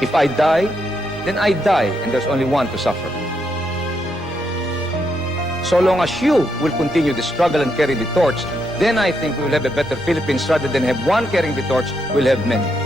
If I die, then I die, and there's only one to suffer. So long as you will continue the struggle and carry the torch, then I think we will have a better Philippines rather than have one carrying the torch, we'll have many.